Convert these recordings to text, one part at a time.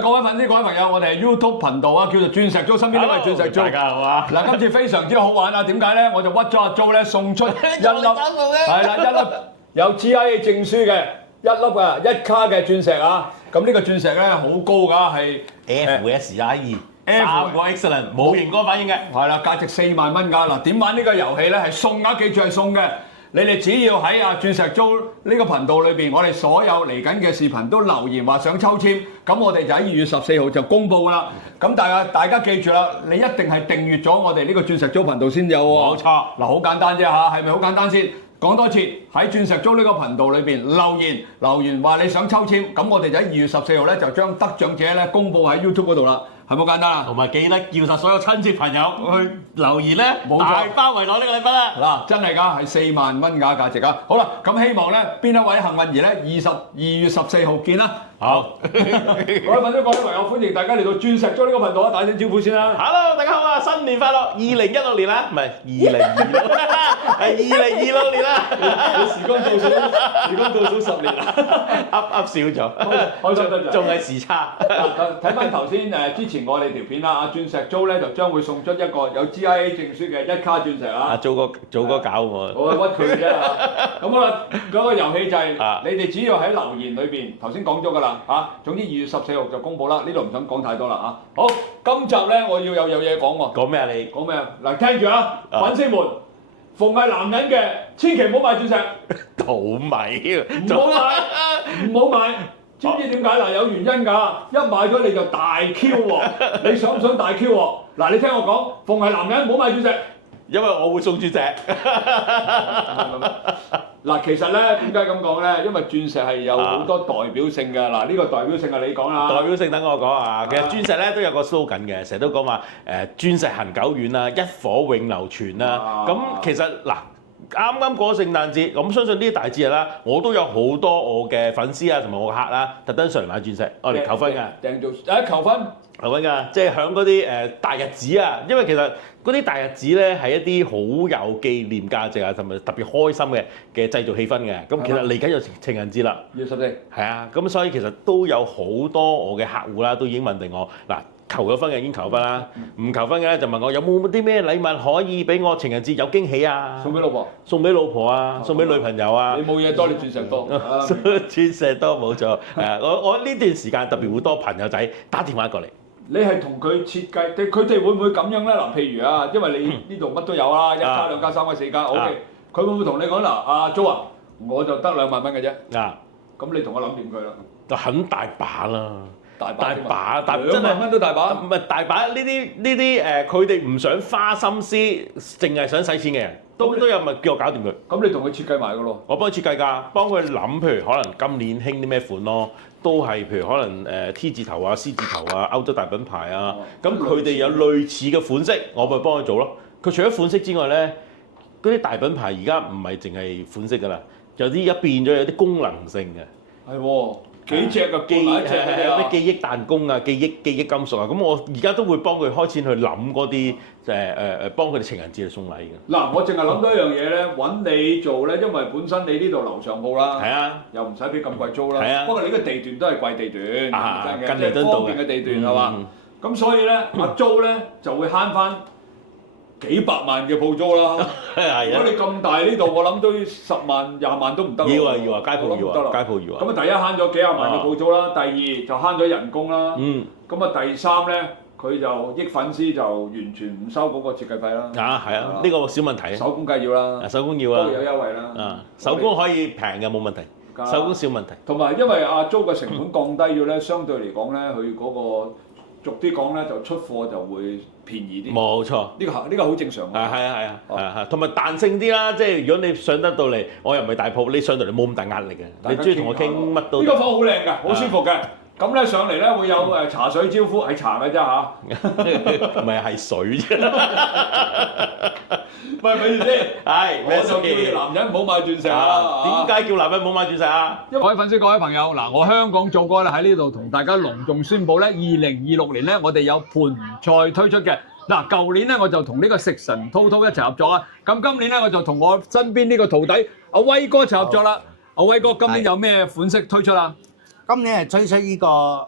各位粉絲、各位朋友，我哋係 YouTube 頻道啊，叫做鑽石租，身邊都係鑽石租。大家好啊！嗱，今次非常之好玩啊！點解咧？我就屈咗阿租咧，送出一粒係啦，一粒有 GIA 證書嘅一粒啊1卡嘅鑽石啊！咁呢個鑽石咧好高㗎，係 FSIE 3個 excellent 冇熒光反應嘅，係啦，價值4萬蚊㗎。嗱，點玩呢個遊戲咧？係送㗎，記住係送嘅。你哋只要喺阿鑽石租呢個頻道裏邊，我哋所有嚟緊嘅視頻都留言話想抽籤，咁我哋就喺2月14號就公佈㗎啦。咁大家記住啦，你一定係訂閱咗我哋呢個鑽石租頻道先有喎。冇錯。嗱，好簡單啫嚇，係咪好簡單先？講多次喺鑽石租呢個頻道裏邊留言話你想抽籤，咁我哋就喺2月14號咧就將得獎者咧公佈喺 YouTube 嗰度啦。係咪好簡單啊？同埋記得叫晒所有親戚朋友去留言咧，冇錯大包圍攞呢個禮品啦！嗱，真係㗎，係4萬蚊㗎價值啊！好啦，咁希望咧邊一位幸運兒咧2月14號見啦！好，各位粉絲、各位朋友，歡迎大家嚟到鑽石租呢個頻道啊！打聲招呼先啦 Hello， 大家好啊！新年快樂！2016年啦，唔係2026，係2026年啦！你時光倒數10年啦，噏少咗，開心得滯，仲係時差。睇翻頭先之前我哋條片啦，阿鑽石租咧就將會送出一個有 GIA 證書嘅1卡鑽石啊！早哥搞我，我屈佢啫嚇。咁好啦，嗰個遊戲就係你哋只要喺留言裏邊，頭先講咗㗎啦嚇。總之2月14號就公佈啦，呢度唔想講太多啦嚇。好，今集咧我要有嘢講喎。講咩啊你？講咩啊？嗱，聽住啊，粉絲們，逢係男人嘅，千祈唔好買鑽石，倒米，唔好買。知唔知點解？嗱，有原因㗎。一買咗你就大 Q 喎，你想唔想大 Q 喎？嗱，你聽我講，逢係男人唔好買鑽石。因為我會送鑽石。嗱，其實咧點解咁講咧？因為鑽石係有好多代表性嘅。嗱，呢個代表性係你講啦。代表性等我講啊！其實鑽石咧都有個 slogan嘅，成日都講話鑽石恒久遠啦，一火永流傳啦。咁其實嗱，啱過聖誕節，咁相信呢啲大節日啦，我都有好多我嘅粉絲啊同埋我客啦，特登上嚟買鑽石，我嚟求婚㗎。訂做求婚。求婚㗎，即係響嗰啲大日子啊，因為其實嗰啲大日子咧係一啲好有紀念價值啊，同埋特別開心嘅製造氣氛嘅。咁其實嚟緊就情人節啦2月14。係啊，咁所以其實都有好多我嘅客戶啦，都已經問定我嗱，求咗婚嘅已經求婚啦，唔求婚嘅咧就問我有冇啲咩禮物可以俾我情人節有驚喜啊？送俾老婆。送俾老婆啊，送俾女朋友啊。你冇嘢多，你鑽石多。鑽石多冇錯。我呢段時間特別會多朋友仔打電話過嚟。你係同佢設計，佢哋會唔會咁樣咧？嗱，譬如啊，因為你呢度乜都有啦，1卡、2卡、3卡、4卡，OK。佢會唔會同你講嗱？阿租啊，我就得2萬蚊嘅啫。咁你同我諗掂佢啦。就很大把啦。大把2萬蚊都大把。唔係大把呢啲佢哋唔想花心思，淨係想使錢嘅人，都有咪叫我搞掂佢。咁你同佢設計埋㗎咯？我幫佢設計㗎，幫佢諗，譬如可能今年興啲咩款咯。都係譬如可能T 字頭啊、C 字頭啊、歐洲大品牌啊，咁佢哋有類似嘅款式，我咪幫佢做咯。佢除咗款式之外咧，嗰啲大品牌而家唔係淨係款式㗎啦，有啲而家變咗有啲功能性嘅。係喎，幾隻嘅機，有啲記憶彈弓啊、記憶金屬啊，咁我而家都會幫佢開錢去諗嗰啲幫佢哋情人節去送禮嘅。嗱，我淨係諗到一樣嘢咧，揾你做咧，因為本身你呢度樓上鋪啦，係啊，又唔使俾咁貴租啦，係啊，不過你個地段都係貴地段，近彌敦道方便嘅地段係嘛？咁所以咧，阿租咧就會慳翻幾百萬嘅鋪租啦。如果你咁大呢度，我諗都10萬、20萬都唔得。要啊，街鋪要啊，街鋪要啊。咁啊，第一慳咗幾廿萬嘅鋪租啦，第二就慳咗人工啦。咁啊，第三咧，佢就益粉絲就完全唔收嗰個設計費啦。係啊，呢個小問題。手工梗係要啦。手工要啊。都有優惠啦。手工可以平嘅冇問題。手工小問題。同埋因為阿租嘅成本降低咗咧，相對嚟講咧，佢嗰個俗啲講咧，就出貨就會便宜啲。冇錯，呢個好正常。係啊，同埋彈性啲啦，即係如果你上得到嚟，我又唔係大鋪，你上到嚟冇咁大壓力嘅。你中意同我傾乜都。呢個房好靚㗎，好舒服嘅。咁咧上嚟咧會有茶水招呼，係茶嘅啫嚇。唔係水啫。喂，咪住先。係，我就叫你男人唔好買鑽石啊！點解叫男人唔好買鑽石啊？各位粉絲、各位朋友，嗱，我香港做過咧喺呢度同大家隆重宣佈咧，2026年咧我哋有盤菜推出嘅。嗱，舊年咧我就同呢個食神滔滔一齊合作啊，咁今年咧我就同我身邊呢個徒弟阿威哥一齊合作啦。阿威哥今年有咩款式推出啊？今年係推出呢個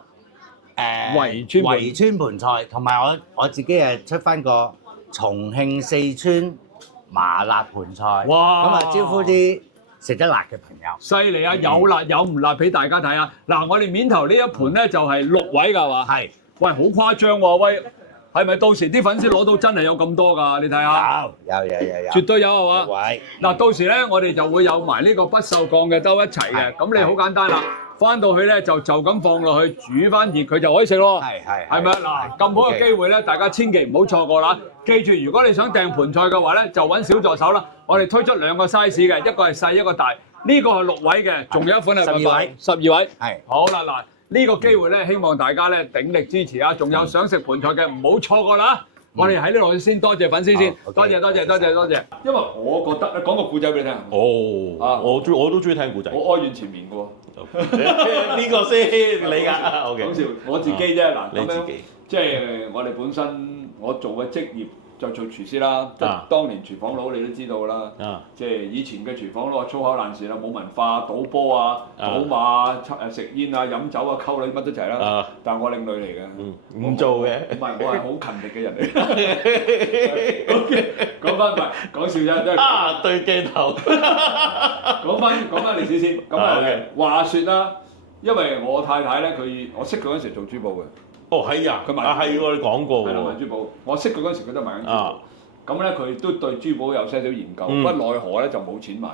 圍村盤菜，同埋我自己出翻個重慶四川麻辣盤菜，哇！咁啊招呼啲食得辣嘅朋友。犀利啊！有辣有唔辣俾大家睇啊！嗱，我哋面頭呢一盤咧就係6位㗎係嘛？係。喂，好誇張喎！喂，係咪到時啲粉絲攞到真係有咁多㗎？你睇下。有，絕對有係嘛？位。嗱，到時咧我哋就會有埋呢個不鏽鋼嘅兜一齊嘅，咁你好簡單啦。翻到去咧就咁放落去煮翻熱佢就可以食咯。係咪啊？嗱，咁好嘅機會咧，大家千祈唔好錯過啦！記住，如果你想訂盤菜嘅話咧，就揾小助手啦。我哋推出2個 size 嘅，一個係細，一個大。呢個係6位嘅，仲有一款係12位。 12位。係。好啦，嗱，呢個機會咧，希望大家咧鼎力支持啊！仲有想食盤菜嘅，唔好錯過啦！我哋喺呢度先多謝粉絲先，多謝。因為我覺得咧，講個故仔俾你聽。我都中意聽故仔。我哀怨纏綿嘅喎。邊個先？你㗎？OK。講笑，我自己啫。嗱，咁樣你自己即係我哋本身我做嘅職業就做廚師啦。即係當年廚房佬你都知道啦。即係以前嘅廚房佬粗口爛舌啦，冇文化，賭波啊、賭馬、食煙啊、飲酒啊、溝女乜都齊啦。但係我另類嚟嘅。唔做嘅。唔係，我係好勤力嘅人嚟。OK， 講翻唔係講笑啫。對鏡頭。講翻歷史先。咁話説啦，因為我太太咧，我識佢嗰陣時做珠寶嘅。哦，係啊，佢賣係喎，你講過喎。係啦，賣珠寶。我識佢嗰陣時，佢都賣緊珠寶。咁咧，佢都對珠寶有些少研究，不過奈何咧就冇錢買。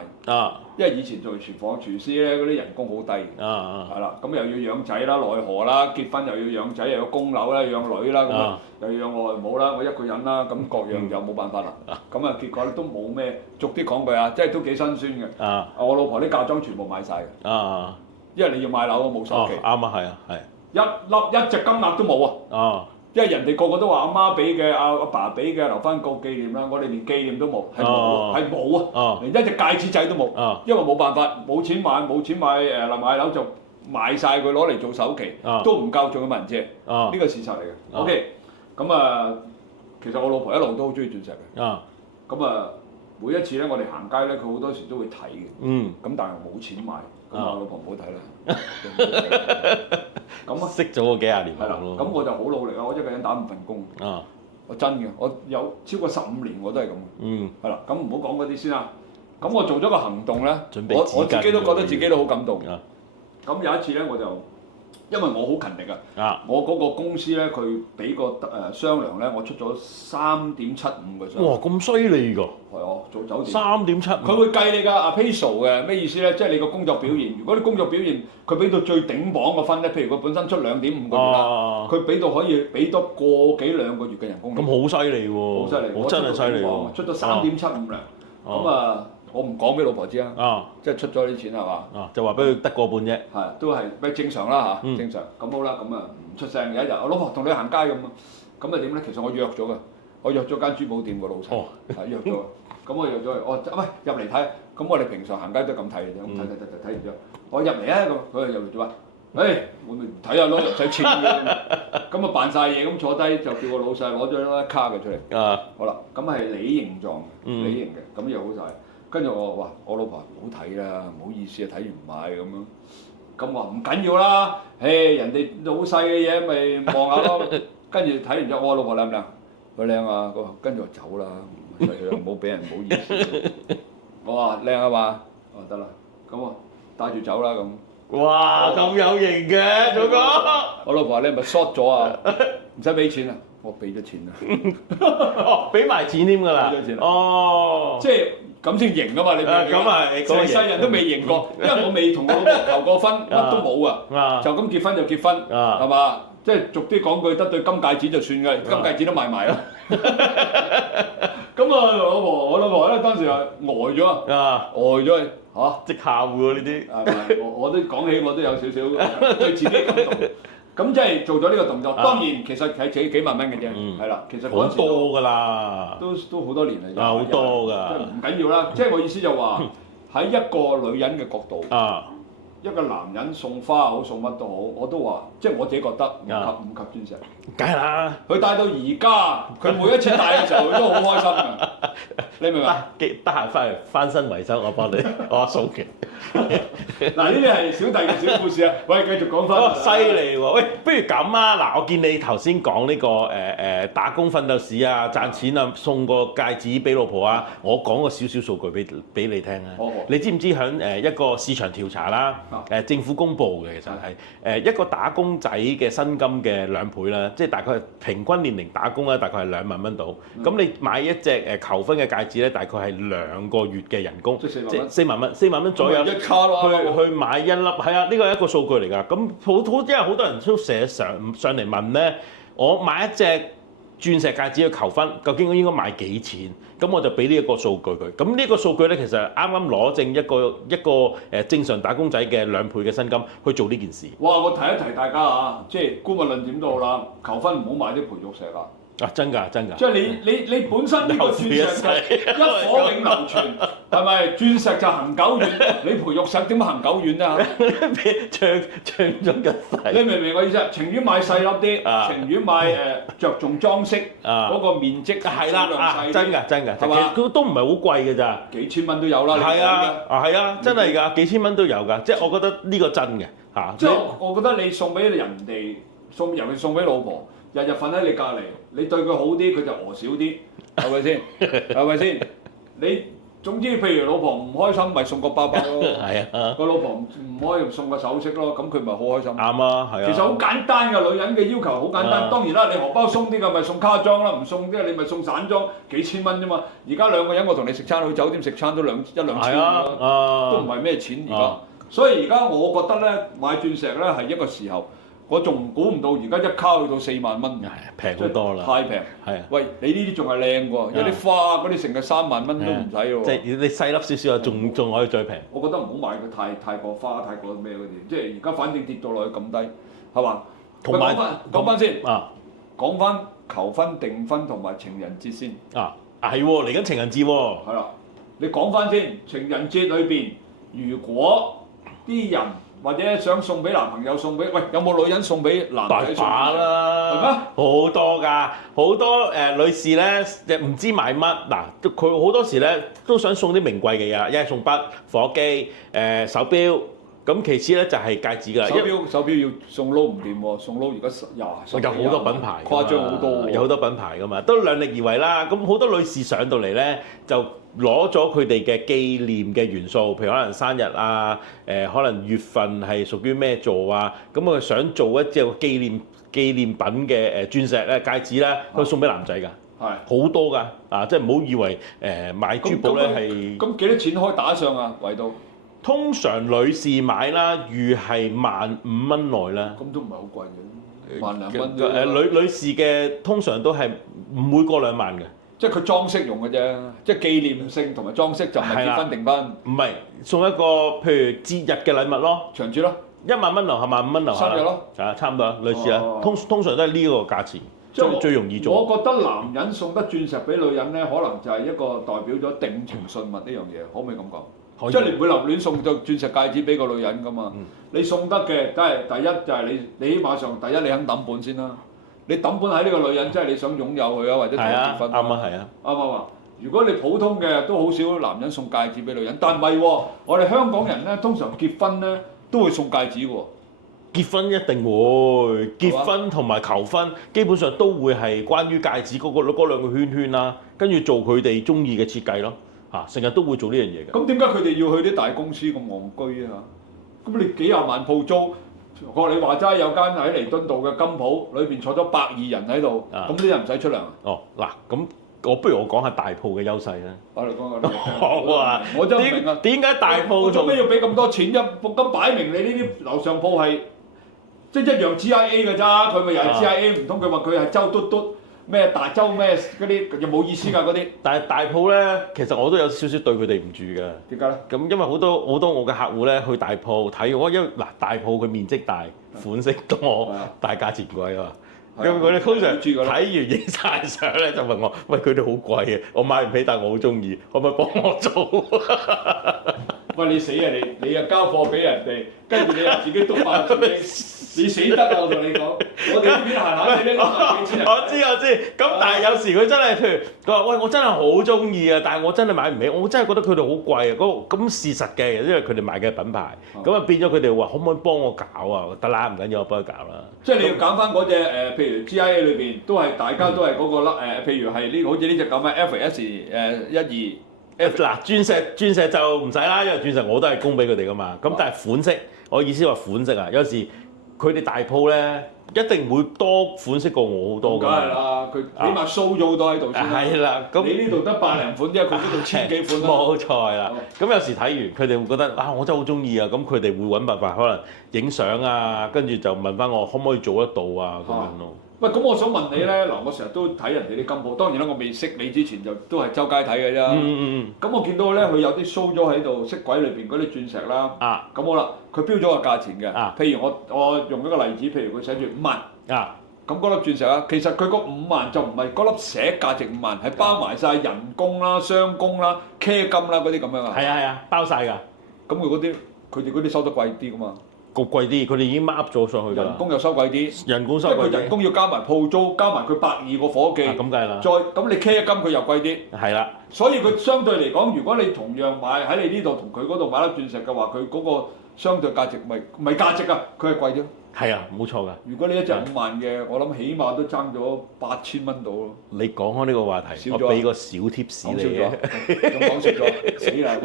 因為以前做廚房廚師咧，嗰啲人工好低。係啦，咁又要養仔啦，奈何啦，結婚又要養仔，又要供樓啦，養女啦，咁啊又要養外母啦，我一個人啦，咁各樣又冇辦法啦。咁啊，結果都冇咩，俗啲講句啊，即係都幾辛酸嘅。我老婆啲嫁妝全部買晒嘅。因為你要買樓冇首期。啱啊，係啊，係。一隻金額都冇啊！因為人哋個個都話阿媽俾嘅、阿爸俾嘅，留翻個紀念啦。我哋連紀念都冇，係冇啊！連一隻戒指仔都冇，因為冇辦法，冇錢買買樓就賣晒佢攞嚟做首期，都唔夠，仲要問人借，呢個事實嚟嘅。OK， 咁啊，其實我老婆一路都好中意鑽石嘅。咁啊，每一次咧，我哋行街咧，佢好多時都會睇嘅。咁但係冇錢買，咁我老婆唔好睇啦。咁啊，識咗我幾廿年係啦，咁我就好努力啊！我一個人打5份工，我真嘅，我有超過15年我都係咁。係啦，咁唔好講嗰啲先啦。咁我做咗個行動咧，我自己都覺得自己都好感動。咁有一次咧，我就因為我好勤力啊，我嗰個公司咧，佢俾個商量咧，我出咗3.75嘅商。哇，咁犀利㗎！係啊，做酒店。3.75。佢會計你㗎 appraisal 嘅，咩意思咧？即係你個工作表現。如果你工作表現佢俾到最頂榜個分咧，譬如佢本身出2.5個月啦，佢俾到可以俾多個幾兩個月嘅人工。咁好犀利喎！好犀利，我真係犀利喎！出咗3.75啦，咁啊，我唔講俾老婆知啊，即係出咗啲錢係嘛？就話俾佢得個半啫。係，都係咩正常啦嚇，正常。咁好啦，咁啊唔出聲。有一日我老婆同你行街咁啊，咁啊點咧？其實我約咗㗎，我約咗間珠寶店個老細，係約咗。咁我約咗佢，喂入嚟睇。咁我哋平常行街都咁睇嘅啫，睇完之後，我入嚟啊，佢就入嚟就話，我咪唔睇下咯，唔使錢嘅。咁啊扮晒嘢咁坐低，就叫個老細攞張卡嘅出嚟。好啦，咁係梨形狀嘅，梨形嘅，咁又好晒。跟住我話：我老婆唔好睇啦，唔好意思啊，睇完唔買咁樣。咁我話唔緊要啦，人哋好細嘅嘢咪望下咯。跟住睇完之後，我話老婆靚唔靚？佢靚啊，佢話跟住我走啦，唔好俾人唔好意思。我話靚啊嘛，我話得啦，咁啊帶住走啦咁。哇，咁有型嘅，祖哥！我老婆話你係咪 short 咗啊？唔使俾錢啊！我俾咗錢啦。俾埋錢添㗎啦。俾咗錢啦。即係咁先型㗎嘛？你咁啊，成世人都未型過，因為我未同我老婆求過婚，乜都冇啊。就咁結婚就結婚，係嘛？即係俗啲講句，得對金戒指就算㗎，金戒指都賣埋啦。咁啊，我老婆咧當時啊呆咗呆咗嚇，即喊喎呢啲。我都講起我都有少少對自己感動。咁即係做咗呢個動作，當然其實係自己幾萬蚊嘅啫，係啦。其實好多㗎啦，都好多年嚟。好多㗎。唔緊要啦，即係我意思就話喺一個女人嘅角度，一個男人送花好送乜都好，我都話即係我自己覺得五級鑽石。梗係啦，佢戴到而家，佢每一次戴嘅時候佢都好開心㗎。你明唔明？得閒翻嚟翻新維修，我幫你，我送嘅。嗱，呢啲係小弟嘅小故事啊！喂，繼續講翻。犀利喎！喂，不如咁啊！嗱，我見你頭先講呢個打工奮鬥史啊，賺錢啊，送個戒指俾老婆啊，我講個少少數據俾你聽啊。你知唔知響一個市場調查啦？政府公布嘅其實係一個打工仔嘅薪金嘅2倍啦，即係大概係平均年齡打工咧，大概係2萬蚊到。咁你買一隻求婚嘅戒指咧，大概係2個月嘅人工，即係4萬蚊，4萬蚊左右。一卡去買一粒，係啊，呢個係一個數據嚟㗎。咁因為好多人都成日上嚟問咧，我買一隻鑽石戒指去求婚，究竟我應該買幾錢？咁我就俾呢一個數據佢。咁呢個數據咧，其實啱啱攞正一個正常打工仔嘅2倍嘅薪金去做呢件事。哇！我提一提大家啊，即係姑勿論點都好啦，求婚唔好買啲培育石啊！啊，真㗎，真㗎！即係你本身呢個鑽石一火永流傳，係咪？鑽石就行久遠，你培育石點行久遠啊？唱咗一世。你明唔明我意思啊？情願買細粒啲，情願買着重裝飾嗰個面積係啦，真㗎，係嘛？佢都唔係好貴㗎咋，幾千蚊都有啦。係啊，係啊，真係㗎，幾千蚊都有㗎。即係我覺得呢個真嘅嚇。即係我覺得你送俾人哋，尤其送俾老婆。日日瞓喺你隔離，你對佢好啲，佢就餓少啲，係咪先？係咪先？你總之譬如老婆唔開心，咪送個包包咯。係啊。個老婆唔可以送個首飾咯，咁佢咪好開心。啱啊，係啊。其實好簡單㗎，女人嘅要求好簡單。當然啦，你荷包鬆啲嘅咪送卡裝啦，唔送啲你咪送散裝，幾千蚊啫嘛。而家2個人我同你食餐去酒店食餐都1-2千啦，都唔係咩錢而家。所以而家我覺得咧買鑽石咧係一個時候。我仲估唔到而家一卡去到4萬蚊，平好多啦，太平。係啊，喂，你呢啲仲係靚喎，有啲花嗰啲成個3萬蚊都唔使喎。即係你細粒少少啊，仲可以再平。我覺得唔好買佢太過花，太過咩嗰啲，即係而家反正跌到落去咁低，係嘛？講翻先，講翻求婚、訂婚同埋情人節先。係喎，嚟緊情人節喎。係啦，你講翻先，情人節裏邊，如果啲人或者想送俾男朋友送俾，喂，有冇女人送俾男仔送？大把啦，係咩？好多㗎，好多女士咧，唔知買乜嗱，佢好多時咧都想送啲名貴嘅嘢，一係送筆、火機、手錶，咁其次咧就係戒指㗎。手錶要送撈唔掂喎，送撈而家有好多品牌，誇張好多，有好多品牌㗎嘛，都量力而為啦。咁好多女士上到嚟咧就攞咗佢哋嘅紀念嘅元素，譬如可能生日啊，可能月份係屬於咩座啊，咁佢想做一隻紀念品嘅鑽石咧、戒指咧，佢送俾男仔㗎，係好多㗎，即係唔好以為買珠寶咧係。咁幾多錢可以打上啊？圍到？通常女士買啦，預係15000蚊內啦。咁都唔係好貴嘅，12000蚊。女士嘅通常都係唔會過2萬嘅。即係佢裝飾用嘅啫，即係紀念性同埋裝飾就唔係結婚訂婚。唔係送一個譬如節日嘅禮物咯，長住咯，1萬蚊樓下15000蚊樓下。生日咯，差唔多啦，類似啦。通常都係呢個價錢，最容易做。我覺得男人送得鑽石俾女人咧，可能就係一個代表咗定情信物呢樣嘢，可唔可以咁講？即係你唔會立亂送咗鑽石戒指俾個女人噶嘛？你送得嘅，梗係第一就係你起碼上第一你肯抌本先啦。你抌本喺呢個女人，即係你想擁有佢啊，或者同佢結婚。啱啊，係啊。啱唔啱？如果你普通嘅都好少男人送戒指俾女人，但唔係喎，我哋香港人咧通常結婚咧都會送戒指喎。結婚一定會，結婚同埋求婚基本上都會係關於戒指嗰2個圈圈啦，跟住做佢哋中意嘅設計咯。成日都會做呢樣嘢嘅。咁點解佢哋要去啲大公司咁戇居啊？咁你幾廿萬鋪租？學你話齋有間喺彌敦道嘅金鋪，裏邊坐咗120人喺度，咁啲人唔使出糧。嗱，咁不如我講下大鋪嘅優勢啦。我嚟講下。我真係唔明啊！點解大鋪做咩要俾咁多錢啫？咁擺明你呢啲樓上鋪係即係一樣 GIA 嘅咋？佢咪又係 GIA？唔通佢話佢係周嘟嘟咩大洲咩嗰啲，又冇意思㗎嗰啲。但係大鋪咧，其實我都有少少對佢哋唔住㗎。點解咧？咁因為好多我嘅客戶咧去大鋪睇，因為大鋪佢面積大、款式多、但係價錢貴啊嘛。咁佢哋通常睇完影晒相咧，就問我：喂，佢哋好貴嘅，我買唔起，但係我好中意，可唔可以幫我做？喂你死啊你又交貨俾人哋，跟住你又自己篤爆自己，你死得啊！我同你講，我哋呢邊閒閒地呢攞幾千人。我知，咁但係有時佢真係譬如佢話喂我真係好中意啊，但係我真係買唔起，我真係覺得佢哋好貴啊，咁事實嘅，因為佢哋買嘅品牌，咁啊變咗佢哋話可唔可以幫我搞啊？得啦，唔緊要，我幫佢搞啦。即係你要揀翻嗰隻譬如 GIA 裏邊都係大家都係嗰個啦譬如係呢好似呢隻咁嘅 FS 12。嗱鑽石就唔使啦，因為鑽石我都係供俾佢哋噶嘛。咁但係款式，我意思話款式啊，有時佢哋大鋪咧一定會多款式過我好多㗎。梗係啦，佢起碼 show 咗好多喺度先啦。係啦，咁你呢度得百零款啫，佢呢度千幾款啦。冇錯啦。咁有時睇完佢哋會覺得啊，我真係好中意啊，咁佢哋會揾辦法可能影相啊，跟住就問翻我可唔可以做得到啊咁樣咯。喂，咁我想問你咧，嗱，我成日都睇人哋啲金鋪，當然啦，我未識你之前就都係周街睇嘅啫。咁我見到咧，佢有啲 show 咗喺度飾櫃裏邊嗰啲鑽石啦。咁好啦，佢標咗個價錢嘅。譬如我用一個例子，譬如佢寫住5萬。咁嗰粒鑽石啊，其實佢個5萬就唔係嗰粒寫價值5萬，係包埋晒人工啦、商工啦、K 金啦嗰啲咁樣啊。係啊，包晒㗎。咁佢哋嗰啲收得貴啲㗎嘛。貴啲，佢哋已經 mark 咗上去㗎。人工又收貴啲，人工收貴啲。因為佢人工要加埋鋪租，加埋佢120個伙計。咁梗係啦。再咁你 K 一金佢又貴啲。係啦。所以佢相對嚟講，如果你同樣買喺你呢度同佢嗰度買粒鑽石嘅話，佢嗰個相對價值唔係價值啊，佢係貴咗。係啊，冇錯㗎。如果你一隻5萬嘅，我諗起碼都爭咗8000蚊到咯。你講開呢個話題，我俾個小貼士你嘅。仲講少咗，死啦！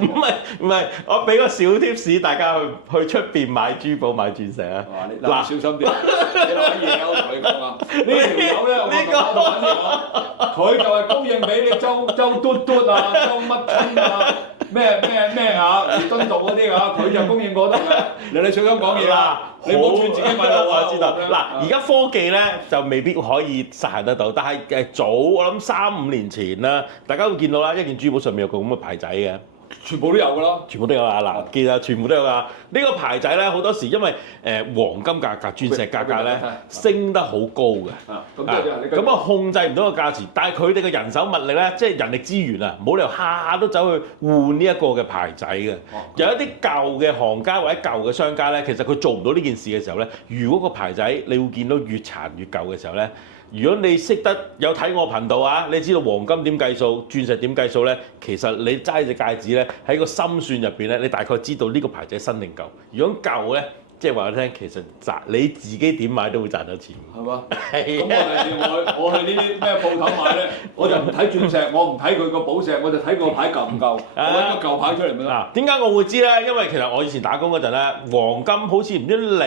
唔係，我俾個小貼士大家去出邊買珠寶買鑽石啊！嗱，小心啲，你攞嘢我同你講啊！呢條友咧，我佢就係供應俾你周嘟嘟啊、周乜春啊、咩二敦道嗰啲啊，佢就供應嗰度嘅。你小心講嘢啦！你唔好串自己米路啊！知道嗱，而家科技咧就未必可以實行得到，但係早我諗3-5年前啦，大家會見到啦，一件珠寶上面有個咁嘅牌仔嘅。全部都有㗎啦，全部都有啊！嗱，見啊，全部都有啊！呢個牌仔咧，好多時因為黃金價格、鑽石價格咧升得好高嘅，咁啊控制唔到個價錢，但係佢哋嘅人手物力咧，即係人力資源啊，冇理由下下都走去換呢一個嘅牌仔嘅。有一啲舊嘅行家或者舊嘅商家咧，其實佢做唔到呢件事嘅時候咧，如果個牌仔你會見到越殘越舊嘅時候咧。如果你識得有睇我頻道啊，你知道黃金點計數、鑽石點計數咧，其實你揸隻戒指咧喺個心算入邊咧，你大概知道呢個牌仔新定舊。如果舊咧，即係話你聽，其實你自己點買都會賺到錢。係嘛？咁我去呢啲咩鋪頭買咧，我就唔睇鑽石，我唔睇佢個寶石，我就睇個牌舊唔舊。我揾個舊牌出嚟咪得。點解我會知咧？因為其實我以前打工嗰陣咧，黃金好似唔知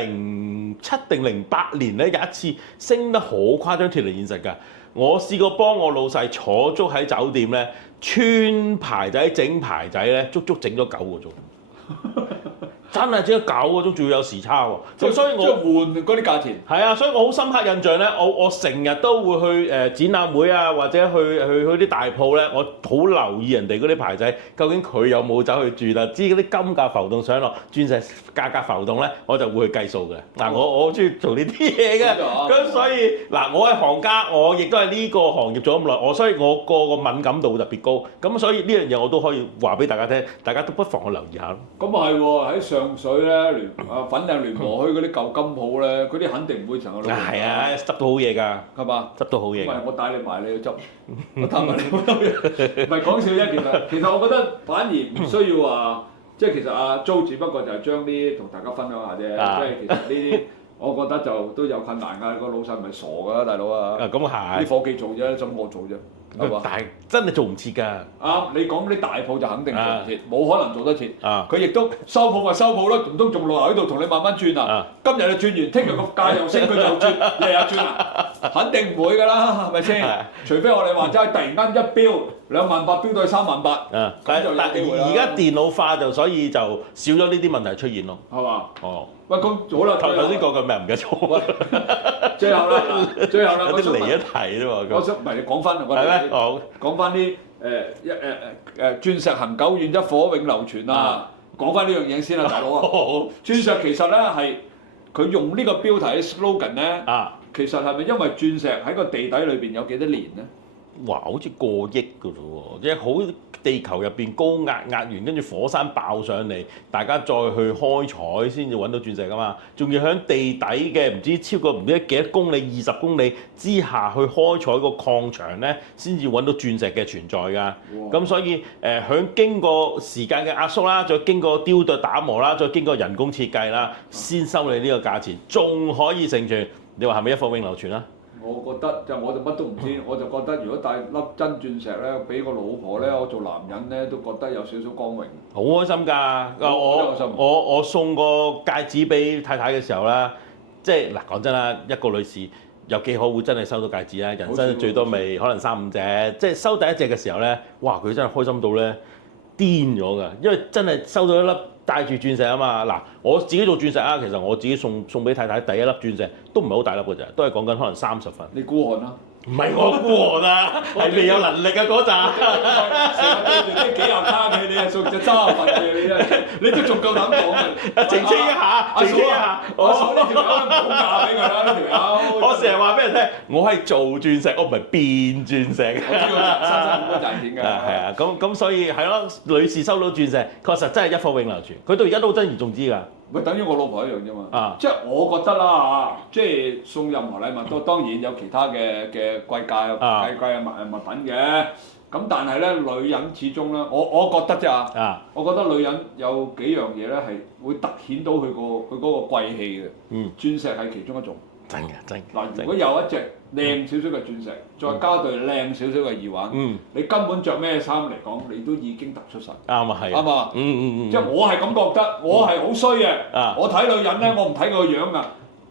07定08年咧有一次升得好誇張，脫離現實㗎。我試過幫我老細坐足喺酒店咧，穿牌仔整牌仔咧，足足整咗9個鐘。真係整咗9個鐘，仲要有時差喎。咁所以我換嗰啲價錢。係啊，所以我好深刻印象咧。我成日都會去展覽會啊，或者去啲大鋪咧，我好留意人哋嗰啲牌仔，究竟佢有冇走去住啦？知嗰啲金價浮動上落，鑽石價格浮動咧，我就會去計數嘅。嗱，我好中意做呢啲嘢嘅。咁所以嗱，我係行家，我亦都係呢個行業做咁耐，所以我個敏感度特別高。咁所以呢樣嘢我都可以話俾大家聽，大家都不妨去留意下咯。咁啊係喎，喺上水咧粉嶺聯和墟嗰啲舊金鋪咧，嗰啲肯定唔會成日攞。係啊，執到好嘢㗎，係嘛？執到好嘢。唔係我帶你埋你去執，我帶埋你去執。唔係講笑啫，其實我覺得反而唔需要話，即係其實阿 Jo 只不過就係將啲同大家分享下啫。即係其實呢啲我覺得就都有困難㗎。個老細唔係傻㗎，大佬啊。咁係。啲伙計做啫，咁我做啫。係嘛？但係真係做唔切㗎。你講啲大鋪就肯定做唔切，冇可能做得切。佢亦都收鋪咪收鋪咯，唔通仲落喺度同你慢慢轉啊？今日就轉完，聽日個價又升，佢又轉，日日轉啊？肯定唔會㗎啦，係咪先？除非我哋話齋突然間一飆28000飆到去38000，咁就有機會啦。而家電腦化就所以就少咗呢啲問題出現咯。係嘛？哦。喂，咁好啦，頭先講嘅咩唔記得咗？最後啦，有啲離一題啫喎。我想唔係你講翻，我哋講翻啲鑽石恆久遠，一火永流傳啊！講翻呢樣嘢先啦，大佬啊！鑽石其實咧係佢用呢個標題 slogan 咧，其實係咪因為鑽石喺個地底裏邊有幾多年咧？哇，好似過億㗎咯喎，即係好地球入邊高壓完，跟住火山爆上嚟，大家再去開採先至揾到鑽石㗎嘛，仲要響地底嘅唔知超過唔知幾多公里、20公里之下去開採個礦場咧，先至揾到鑽石嘅存在㗎。咁所以響經過時間嘅壓縮啦，再經過雕琢打磨啦，再經過人工設計啦，先收你呢個價錢，仲可以承傳。你話係咪一貨永流傳啊？我覺得我就乜都唔知，我就覺得如果戴粒真鑽石咧，俾個老婆咧，我做男人咧都覺得有少少光榮。好開心㗎！我送個戒指俾太太嘅時候啦，即係嗱講真啦，一個女士有幾可會真係收到戒指啊？人生最多咪可能3-5隻，即係收第一隻嘅時候咧，哇！佢真係開心到咧癲咗㗎，因為真係收到一粒戴住鑽石啊嘛！嗱，我自己做鑽石啊，其實我自己送俾太太第一粒鑽石都唔係好大粒㗎咋，都係講緊可能30分。你孤寒啦？唔係我孤寒啊，係未有能力啊嗰陣。成日對住啲幾廿卡嘅，你係送隻30份嘅，你真係，你都仲夠膽講啊！澄清一下，澄清一下，我送呢條友唔好嫁俾佢啦，呢條友。我成日話俾人聽，我係做鑽石，我唔係變鑽石。我知道辛辛苦苦賺錢㗎。係啊，咁所以係咯，女士收到鑽石，確實真係一貨永流傳。佢到而家都好珍而重之㗎。咪等於我老婆一樣啫嘛。啊，即係我覺得啦嚇，即係送任何禮物都當然有其他嘅貴價貴嘅物品嘅。咁但係咧，女人始終咧，我覺得啫啊，我覺得女人有幾樣嘢咧係會突顯到佢嗰個貴氣嘅。鑽石係其中一種。真嘅，真。嗱，如果有一隻靚少少嘅鑽石，再加對靚少少嘅耳環，你根本着咩衫嚟講，你都已經突出神。啱啊，係。啱啊。即係我係咁覺得，我係好衰嘅。我睇女人咧，我唔睇佢個樣㗎，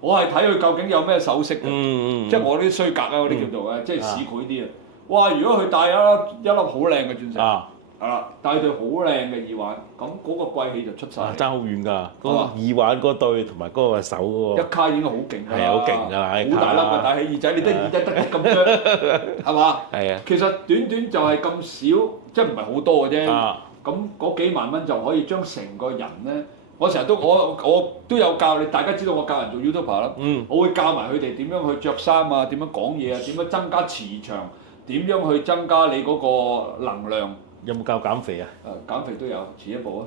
我係睇佢究竟有咩首飾㗎。即係我啲衰格啊，嗰啲叫做咧，即係市儈啲啊。哇！如果佢戴一粒好靚嘅鑽石，係啦，戴對好靚嘅耳環，咁嗰個貴氣就出晒。爭好遠㗎，嗰個耳環嗰對同埋嗰個手嗰個。一卡已經好勁㗎啦。係好勁㗎啦，好大粒㗎，戴起耳仔，你得耳仔得咁樣，係嘛？係啊。其實短就係咁少，即係唔係好多嘅啫。咁嗰幾萬蚊就可以將成個人咧，我成日都我都有教你，大家知道我教人做 YouTuber 啦。我會教埋佢哋點樣去着衫啊，點樣講嘢啊，點樣增加磁場，點樣去增加你嗰個能量。有冇教減肥啊？減肥都有，遲一步啊。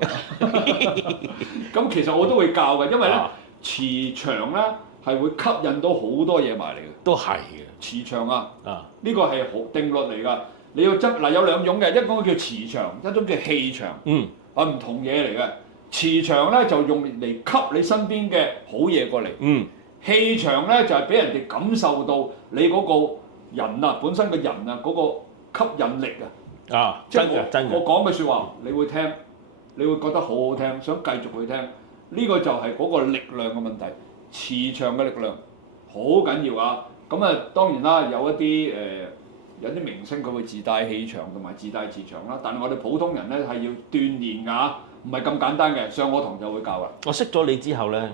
咁其實我都會教嘅，因為咧磁場咧係會吸引到好多嘢埋嚟嘅。都係嘅。磁場啊，呢個係好定律嚟㗎。你要嗱有兩種嘅，一種叫磁場，一種叫氣場。唔同嘢嚟嘅。磁場咧就用嚟吸你身邊嘅好嘢過嚟。氣場咧就係俾人哋感受到你嗰個人啊，本身個人啊嗰個吸引力啊。即係我講嘅説話，你會聽，你會覺得好好聽，想繼續去聽。呢個就係嗰個力量嘅問題，磁場嘅力量好緊要啊！咁啊，當然啦，有啲明星佢會自帶氣場同埋自帶磁場啦，但係我哋普通人咧係要鍛鍊㗎，唔係咁簡單嘅。上我堂就會教啦。我識咗你之後咧，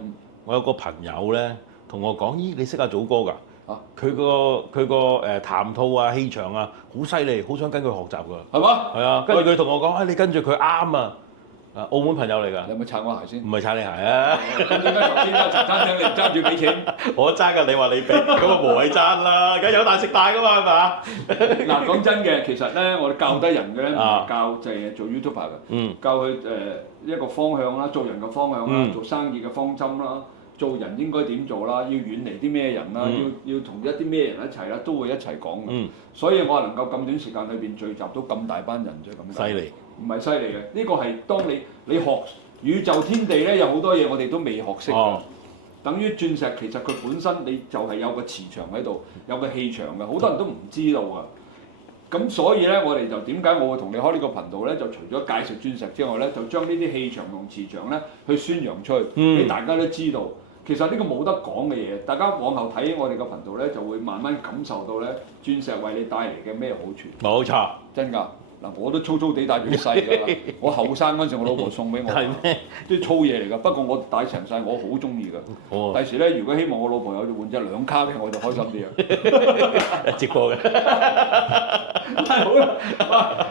我有個朋友咧同我講：咦，你識阿祖哥㗎？佢個談吐啊、氣場啊，好犀利，好想跟佢學習㗎。係嘛？係啊，跟住佢同我講：你跟住佢啱啊！澳門朋友嚟㗎。你有冇擦我鞋先？唔係擦你鞋啊！咁點解頭先間茶餐廳你唔爭住俾錢？我爭㗎，你話你俾，咁啊無謂爭啦，梗係有大食大㗎嘛，係嘛？嗱，講真嘅，其實咧，我哋教得人嘅咧，唔係教就係做 YouTuber 嘅，教佢一個方向啦，做人嘅方向啦，做生意嘅方針啦。做人應該點做啦？要遠離啲咩人啦？要同一啲咩人一齊啦？都會一齊講嘅。所以我係能夠咁短時間裏邊聚集到咁大班人，就係咁。犀利，唔係犀利嘅。呢個係當你學宇宙天地咧，有好多嘢我哋都未學識嘅。等於鑽石，其實佢本身你就係有個磁場喺度，有個氣場嘅，好多人都唔知道啊。咁所以咧，我哋就點解我會同你開呢個頻道咧？就除咗介紹鑽石之外咧，就將呢啲氣場同磁場咧去宣揚出去，俾大家都知道。其實呢個冇得講嘅嘢，大家往後睇我哋個頻道咧，就會慢慢感受到咧鑽石為你帶嚟嘅咩好處。冇錯，真㗎。嗱，我都粗粗地戴住啲細㗎啦。我後生嗰陣時，我老婆送俾我，係咩？啲粗嘢嚟㗎。不過我戴成世，我好中意㗎。哦，第時咧，如果希望我老婆有換隻兩卡嘅，我就開心啲啊！直播嘅。好啦，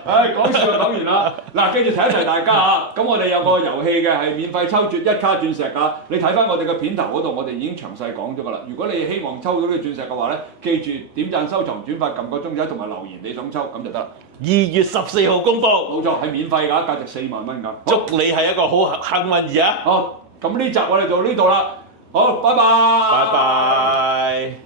唉，講笑就講完啦。嗱，記住提一提大家啊，咁我哋有個遊戲嘅係免費抽絕一卡鑽石㗎。你睇翻我哋嘅片頭嗰度，我哋已經詳細講咗㗎啦。如果你希望抽到呢個鑽石嘅話咧，記住點讚、收藏、轉發、撳個鐘仔同埋留言你想抽，咁就得啦。2月14號公佈，冇錯，係免費㗎，價值4萬蚊㗎。祝你係一個好幸運兒啊！好，咁呢集我哋到呢度啦。好，拜拜。拜拜。